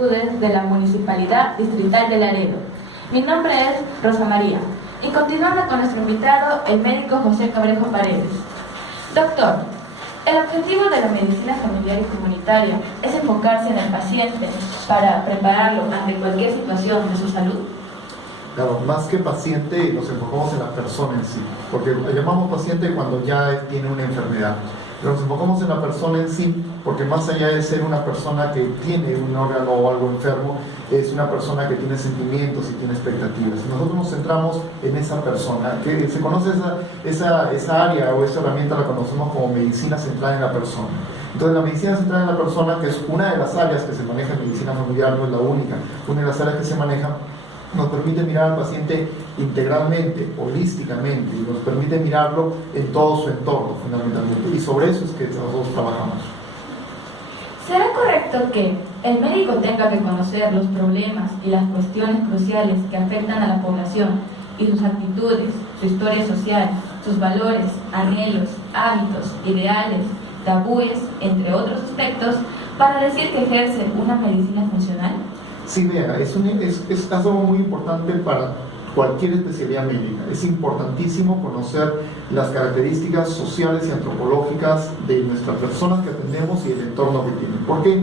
Solicitudes de la Municipalidad Distrital de Laredo. Mi nombre es Rosa María y continuando con nuestro invitado, el médico José Cabrejo Paredes. Doctor, el objetivo de la medicina familiar y comunitaria es enfocarse en el paciente para prepararlo ante cualquier situación de su salud. Claro, más que paciente nos enfocamos en la persona en sí, porque le llamamos paciente cuando ya tiene una enfermedad. Pero nos enfocamos en la persona en sí, porque más allá de ser una persona que tiene un órgano o algo enfermo, es una persona que tiene sentimientos y tiene expectativas. Nosotros nos centramos en esa persona, que se conoce esa área o esa herramienta la conocemos como medicina centrada en la persona. Entonces la medicina centrada en la persona, que es una de las áreas que se maneja en medicina familiar, no es la única, una de las áreas que se maneja, nos permite mirar al paciente integralmente, holísticamente, y nos permite mirarlo en todo su entorno fundamentalmente, y sobre eso es que nosotros trabajamos. ¿Será correcto que el médico tenga que conocer los problemas y las cuestiones cruciales que afectan a la población y sus actitudes, su historia social, sus valores, anhelos, hábitos, ideales, tabúes, entre otros aspectos, para decir que ejerce una medicina funcional? Sí, vea, es algo muy importante para cualquier especialidad médica. Es importantísimo conocer las características sociales y antropológicas de nuestras personas que atendemos y el entorno que tienen. ¿Por qué?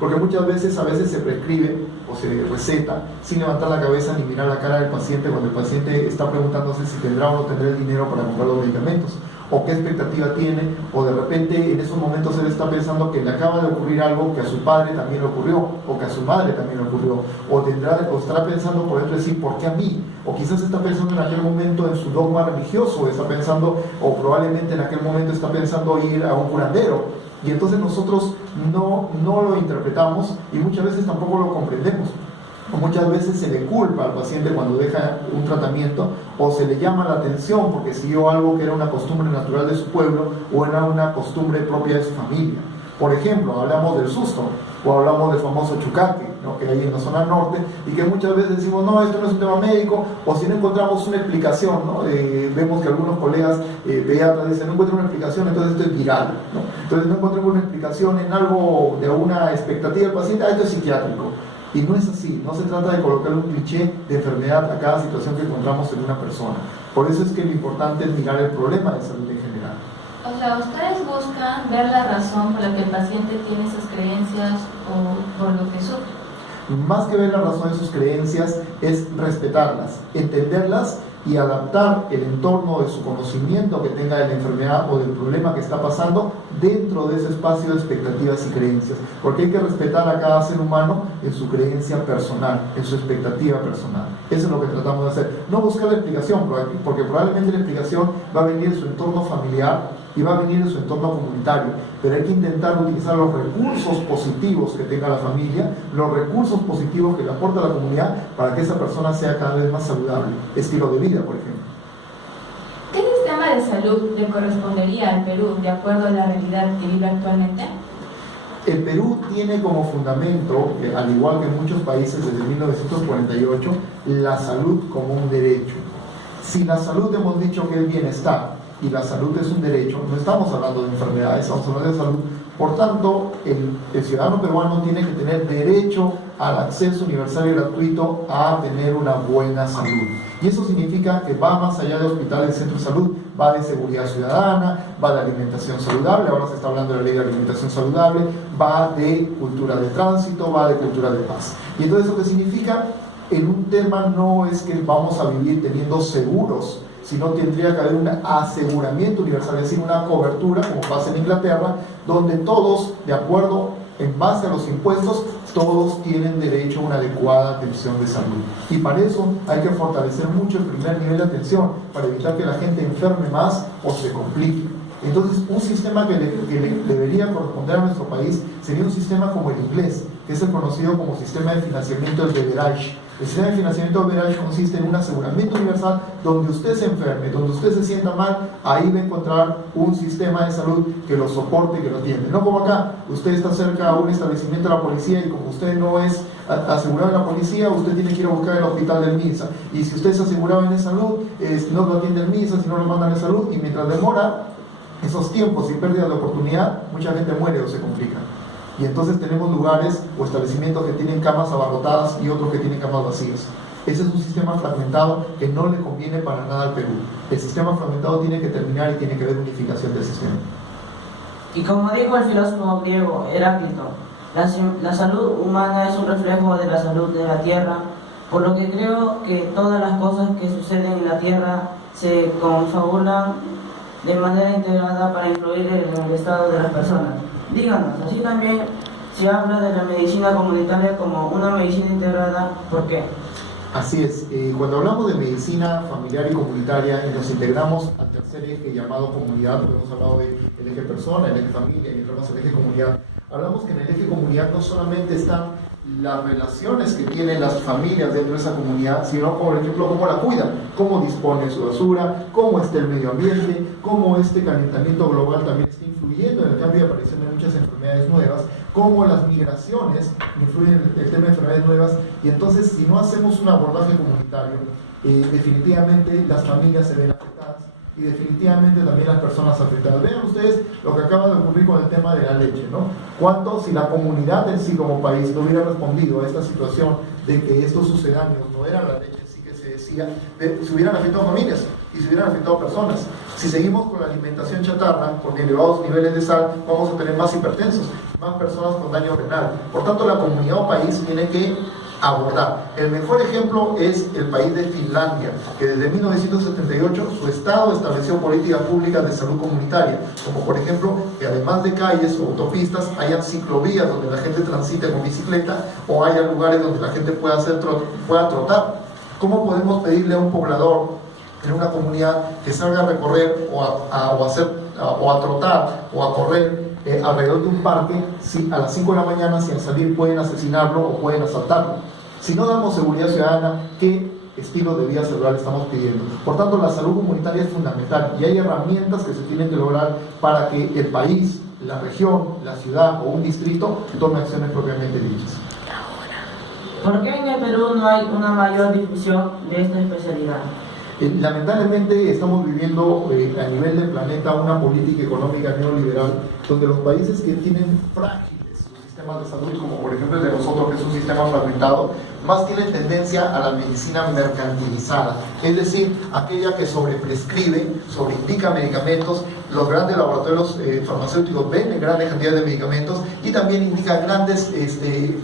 Porque muchas veces se prescribe o se receta sin levantar la cabeza ni mirar la cara del paciente cuando el paciente está preguntándose si tendrá o no tendrá el dinero para comprar los medicamentos, o qué expectativa tiene, o de repente en esos momentos él está pensando que le acaba de ocurrir algo que a su padre también le ocurrió, o que a su madre también le ocurrió, o estará pensando por dentro de sí, ¿por qué a mí? O quizás está pensando en aquel momento en su dogma religioso, está pensando, o probablemente en aquel momento está pensando ir a un curandero, y entonces nosotros no lo interpretamos y muchas veces tampoco lo comprendemos. Muchas veces se le culpa al paciente cuando deja un tratamiento, o se le llama la atención porque siguió algo que era una costumbre natural de su pueblo o era una costumbre propia de su familia. Por ejemplo, hablamos del susto o hablamos del famoso chucaque, ¿no?, que hay en la zona norte, y que muchas veces decimos, no, esto no es un tema médico, o si no encontramos una explicación, ¿no? Vemos que algunos colegas pediatras dicen, no encuentro una explicación, entonces esto es viral, ¿no? Entonces no encontramos una explicación en algo de una expectativa del paciente, esto es psiquiátrico. Y no es así, no se trata de colocar un cliché de enfermedad a cada situación que encontramos en una persona. Por eso es que lo importante es mirar el problema de salud en general. O sea, ¿ustedes buscan ver la razón por la que el paciente tiene esas creencias o por lo que sufre? Más que ver la razón de sus creencias, es respetarlas, entenderlas y adaptar el entorno de su conocimiento que tenga de la enfermedad o del problema que está pasando dentro de ese espacio de expectativas y creencias, porque hay que respetar a cada ser humano en su creencia personal, en su expectativa personal. Eso es lo que tratamos de hacer, no buscar la explicación, porque probablemente la explicación va a venir de su entorno familiar y va a venir de su entorno comunitario, pero hay que intentar utilizar los recursos positivos que tenga la familia, los recursos positivos que le aporta la comunidad, para que esa persona sea cada vez más saludable, estilo de vida, por ejemplo. ¿Qué sistema de salud le correspondería al Perú de acuerdo a la realidad que vive actualmente? El Perú tiene como fundamento, al igual que muchos países desde 1948, la salud como un derecho. Si la salud hemos dicho que es bienestar, y la salud es un derecho, no estamos hablando de enfermedades, estamos hablando de salud. Por tanto, el ciudadano peruano tiene que tener derecho al acceso universal y gratuito a tener una buena salud. Y eso significa que va más allá de hospitales y centros de salud, va de seguridad ciudadana, va de alimentación saludable, ahora se está hablando de la ley de alimentación saludable, va de cultura de tránsito, va de cultura de paz. Y entonces, ¿eso qué significa? En un tema no es que vamos a vivir teniendo seguros, sino tendría que haber un aseguramiento universal, es decir, una cobertura, como pasa en Inglaterra, donde todos, de acuerdo, en base a los impuestos, todos tienen derecho a una adecuada atención de salud. Y para eso hay que fortalecer mucho el primer nivel de atención, para evitar que la gente enferme más o se complique. Entonces, un sistema que le debería corresponder a nuestro país sería un sistema como el inglés, que es el conocido como sistema de financiamiento del beverage. El sistema de financiamiento del beverage consiste en un aseguramiento universal donde usted se enferme, donde usted se sienta mal, ahí va a encontrar un sistema de salud que lo soporte y que lo atiende. No como acá, usted está cerca a un establecimiento de la policía y como usted no es asegurado en la policía, usted tiene que ir a buscar el hospital del MINSA. Y si usted es asegurado en salud, no lo atiende el MINSA, si no lo mandan en salud, y mientras demora esos tiempos y pérdida de oportunidad, mucha gente muere o se complica. Y entonces tenemos lugares o establecimientos que tienen camas abarrotadas y otros que tienen camas vacías. Ese es un sistema fragmentado que no le conviene para nada al Perú. El sistema fragmentado tiene que terminar y tiene que haber unificación del sistema. Y como dijo el filósofo griego Heráclito, la salud humana es un reflejo de la salud de la tierra, por lo que creo que todas las cosas que suceden en la tierra se confabulan de manera integrada para influir en el estado de las personas. Díganos, así también se habla de la medicina comunitaria como una medicina integrada, ¿por qué? Así es, cuando hablamos de medicina familiar y comunitaria y nos integramos al tercer eje llamado comunidad, porque hemos hablado del eje persona, el eje familia y entramos al eje comunidad, hablamos que en el eje comunidad no solamente están las relaciones que tienen las familias dentro de esa comunidad, sino, por ejemplo, cómo la cuidan, cómo disponen su basura, cómo está el medio ambiente, cómo este calentamiento global también está influyendo en el cambio de aparición de muchas enfermedades nuevas, cómo las migraciones influyen en el tema de enfermedades nuevas. Y entonces, si no hacemos un abordaje comunitario, definitivamente las familias se ven afectadas y definitivamente también las personas afectadas. Vean ustedes lo que acaba de ocurrir con el tema de la leche, ¿no? ¿Cuánto, si la comunidad en sí como país no hubiera respondido a esta situación de que estos sucedáneos no eran la leche en sí que se decía, se hubieran afectado familias y se hubieran afectado personas? Si seguimos con la alimentación chatarra, con elevados niveles de sal, vamos a tener más hipertensos, más personas con daño renal. Por tanto, la comunidad o país tiene que abordar. El mejor ejemplo es el país de Finlandia, que desde 1978 su Estado estableció políticas públicas de salud comunitaria, como por ejemplo que además de calles o autopistas hayan ciclovías donde la gente transite con bicicleta o haya lugares donde la gente pueda trotar. ¿Cómo podemos pedirle a un poblador en una comunidad que salga a recorrer o a trotar o a correr alrededor de un parque, si a las 5 de la mañana, si al salir pueden asesinarlo o pueden asaltarlo? Si no damos seguridad ciudadana, ¿qué estilo de vida cerebral estamos pidiendo? Por tanto, la salud comunitaria es fundamental y hay herramientas que se tienen que lograr para que el país, la región, la ciudad o un distrito tome acciones propiamente dichas. ¿Por qué en el Perú no hay una mayor difusión de esta especialidad? Lamentablemente estamos viviendo a nivel del planeta una política económica neoliberal donde los países que tienen frágiles sus sistemas de salud, como por ejemplo el de nosotros, que es un sistema fragmentado, más tienen tendencia a la medicina mercantilizada, es decir, aquella que sobreprescribe, sobreindica medicamentos. Los grandes laboratorios farmacéuticos venden grandes cantidades de medicamentos y también indican grandes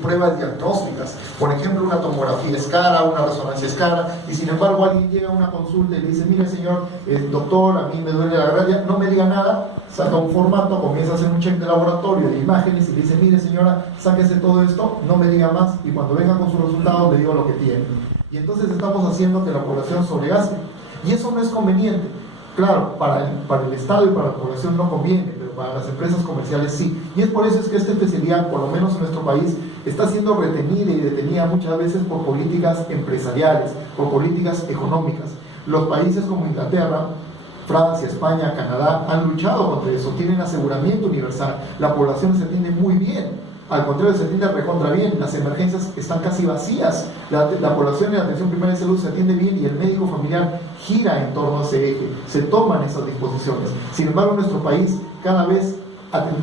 pruebas diagnósticas. Por ejemplo, una tomografía es cara, una resonancia es cara, y sin embargo alguien llega a una consulta y le dice: mire señor, doctor, a mí me duele la garganta, no me diga nada, saca un formato, comienza a hacer un check de laboratorio de imágenes y le dice: mire señora, sáquese todo esto, no me diga más, y cuando venga con sus resultados le digo lo que tiene. Y entonces estamos haciendo que la población sobregaste, y eso no es conveniente. Claro, para el Estado y para la población no conviene, pero para las empresas comerciales sí. Y es por eso es que esta especialidad, por lo menos en nuestro país, está siendo retenida y detenida muchas veces por políticas empresariales, por políticas económicas. Los países como Inglaterra, Francia, España, Canadá han luchado contra eso, tienen aseguramiento universal, la población se atiende muy bien. Al contrario, se atiende recontra bien, las emergencias están casi vacías, la población en la atención primaria de salud se atiende bien y el médico familiar gira en torno a ese eje, se toman esas disposiciones. Sin embargo, en nuestro país cada vez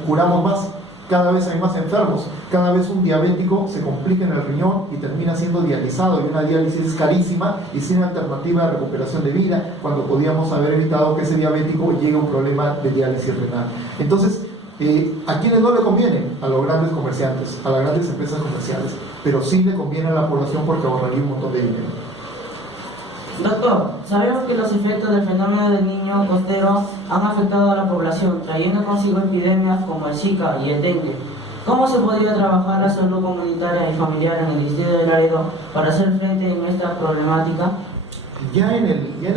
curamos más, cada vez hay más enfermos, cada vez un diabético se complica en el riñón y termina siendo dializado, y una diálisis es carísima y sin alternativa de recuperación de vida, cuando podíamos haber evitado que ese diabético llegue a un problema de diálisis renal. Entonces, ¿a quiénes no le conviene? A los grandes comerciantes, a las grandes empresas comerciales, pero sí le conviene a la población porque ahorraría un montón de dinero. Doctor, sabemos que los efectos del fenómeno del niño costero han afectado a la población, trayendo consigo epidemias como el Zika y el dengue. ¿Cómo se podría trabajar la salud comunitaria y familiar en el distrito de Laredo para hacer frente a esta problemática? Ya en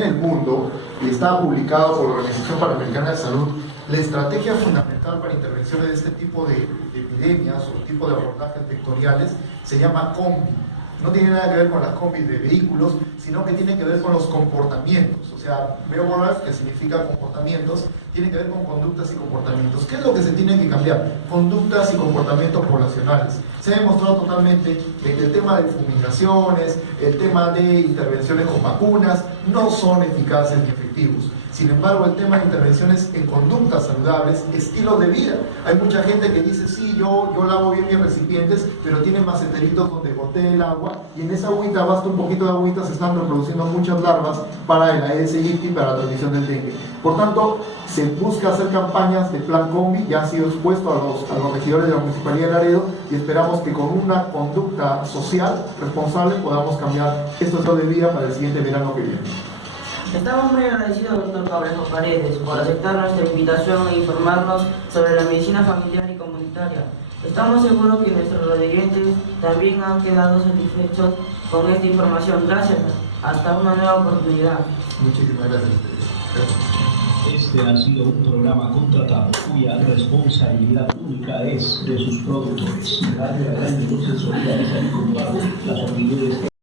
el mundo, y está publicado por la Organización Panamericana de Salud, la estrategia fundamental para intervenciones de este tipo de epidemias o tipo de abordajes vectoriales se llama COMBI. No tiene nada que ver con las combis de vehículos, sino que tiene que ver con los comportamientos. O sea, behavioral, que significa comportamientos, tiene que ver con conductas y comportamientos. ¿Qué es lo que se tiene que cambiar? Conductas y comportamientos poblacionales. Se ha demostrado totalmente que el tema de fumigaciones, el tema de intervenciones con vacunas, no son eficaces ni efectivos. Sin embargo, el tema de intervenciones en conductas saludables, estilos de vida. Hay mucha gente que dice, sí, yo lavo bien mis recipientes, pero tiene maceteritos donde gotee el agua, y en esa agüita, basta un poquito de agüita, se están reproduciendo muchas larvas para el Aedes aegypti y para la transmisión del dengue. Por tanto, se busca hacer campañas de plan combi, ya ha sido expuesto a los regidores de la Municipalidad de Laredo, y esperamos que con una conducta social responsable podamos cambiar estos estilos de vida para el siguiente verano que viene. Estamos muy agradecidos, doctor Cabrejo Paredes, por aceptar nuestra invitación e informarnos sobre la medicina familiar y comunitaria. Estamos seguros que nuestros radioyentes también han quedado satisfechos con esta información. Gracias. Hasta una nueva oportunidad. Muchísimas gracias. Este ha sido un programa contratado cuya responsabilidad única es de sus productores. Radio Grande no se solidariza ni comparte las opiniones